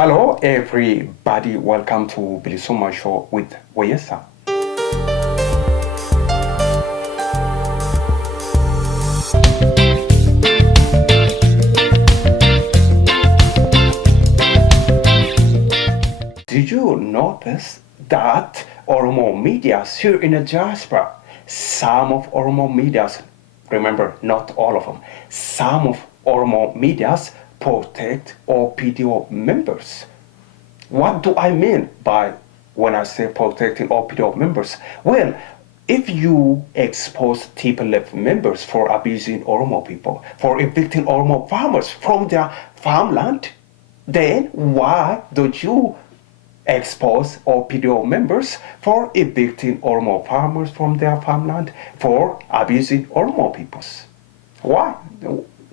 Hello everybody, welcome to bilisummaashow with way.Oromo. Did you notice that Oromo Medias here in the diaspora, some of Oromo Medias, remember not all of them, some of Oromo Medias protect OPDO members? What do I mean by when I say protecting OPDO members? Well, if you expose TPLF members for abusing Oromo people, for evicting Oromo farmers from their farmland, then why don't you expose OPDO members for evicting Oromo farmers from their farmland, for abusing Oromo peoples? Why?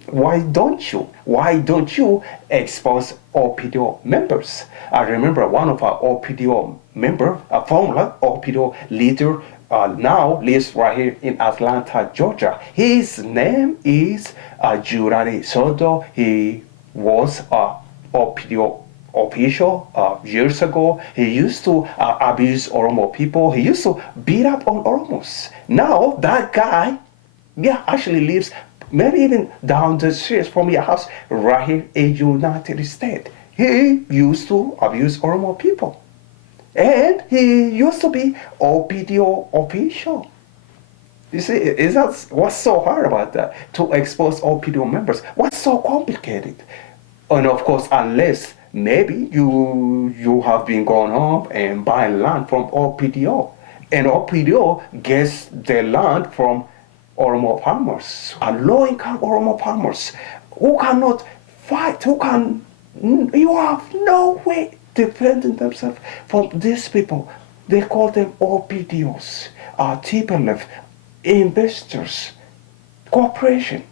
Why don't you? Why don't you expose OPDO members? I remember one of our OPDO member, a former OPDO leader, now lives right here in Atlanta, Georgia. His name is Jurari Soto. He was a OPDO official years ago. He used to abuse Oromo people. He used to beat up on Oromos. Now that guy, actually lives maybe even down the street from your house right here in United States. He used to abuse Oromo people. And he used to be OPDO official. You see, is that what's so hard about that? To expose OPDO members. What's so complicated? And of course, unless maybe you have been going home and buying land from OPDO. And OPDO gets the land from Oromo farmers, low-income Oromo farmers who cannot fight, you have no way defending themselves from these people. They call them OPDOs, TPLF, investors, corporation.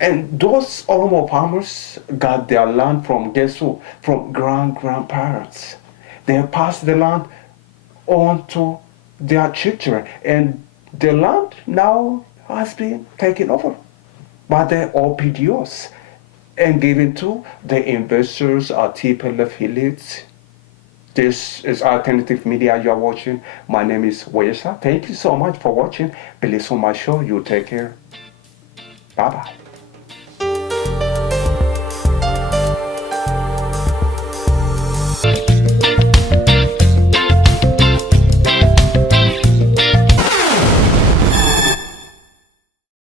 And those Oromo farmers got their land from, guess who? From grandparents. They passed the land on to their children, and the land now has been taken over by the OPDOs and given to the investors, TPLF elites. This is Alternative Media you are watching. My name is way.Oromo. Thank you so much for watching. Bilisummaashow. You take care. Bye-bye.